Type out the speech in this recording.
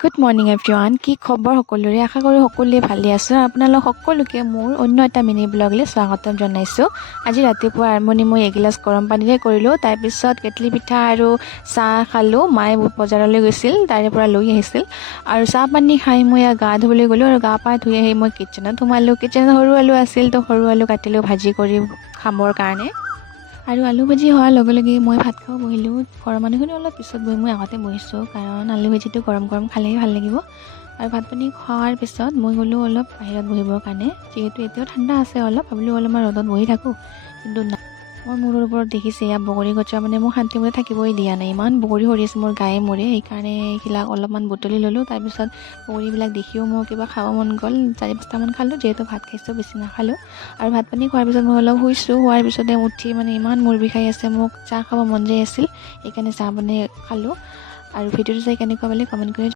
Good morning everyone. কি খবৰ সকলোৰে? আশা কৰোঁ সকলোৱে ভালে আছে। আপোনালোক সকলোকে মোৰ অন্য এটা মিনি ব্লগলৈ স্বাগতম জনাইছোঁ। আজি ৰাতিপুৱা আৰম্ভণি মই এগিলাচ গৰম পানীৰে কৰিলোঁ। তাৰপিছত কেটলি পিঠা আৰু চাহ খালোঁ। মায়ে বজাৰলৈ গৈছিল, তাৰে পৰা লৈ আহিছিল। আৰু চাহ পানী খাই মই গা ধুবলৈ গ'লোঁ আৰু গা পা ধুই আহি মই কিটচেনত সোমালোঁ। কিটচেনত সৰু আলু আছিল, তো সৰু আলু কাটিলোঁ ভাজি কৰি খাবৰ কাৰণে। আৰু আলু ভাজি হোৱাৰ লগে লগে মই ভাত খাব বহিলোঁ। ঘৰৰ মানুহখিনি অলপ পিছত বহি মই আগতে বহিছোঁ, কাৰণ আলু ভাজিটো গৰম গৰম খালেহে ভাল লাগিব। আৰু ভাত পানী খোৱাৰ পিছত মই গ'লোঁ অলপ বাহিৰত বহিবৰ কাৰণে, যিহেতু এতিয়াও ঠাণ্ডা আছে অলপ, ভাবিলোঁ অলপমান ৰ'দত বহি থাকোঁ। কিন্তু মোৰ মূৰৰ ওপৰত দেখিছে এয়া বগৰী গছৰ, মোক শান্তিমতে থাকিবই দিয়া নাই। ইমান বগৰী সৰি আছে মোৰ গায়ে মূৰে, সেইকাৰণে এইবিলাক অলপমান বুটলি ল'লোঁ। তাৰপিছত বগৰীবিলাক দেখিও মোৰ কিবা খাব মন গ'ল। 4-5টামান খালোঁ, যিহেতু ভাত খাইছোঁ, বেছি নাখালোঁ। আৰু ভাত পানী খোৱাৰ পিছত মই অলপ শুইছোঁ। শোৱাৰ পিছতে উঠি ইমান মূৰ বিষাই আছে, মোক চাহ খাব মন যায় আছিল, সেইকাৰণে চাহ বনাই খালোঁ। আৰু ভিডিঅ'টো চাই কেনেকুৱা পালে কমেণ্ট কৰি